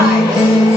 life.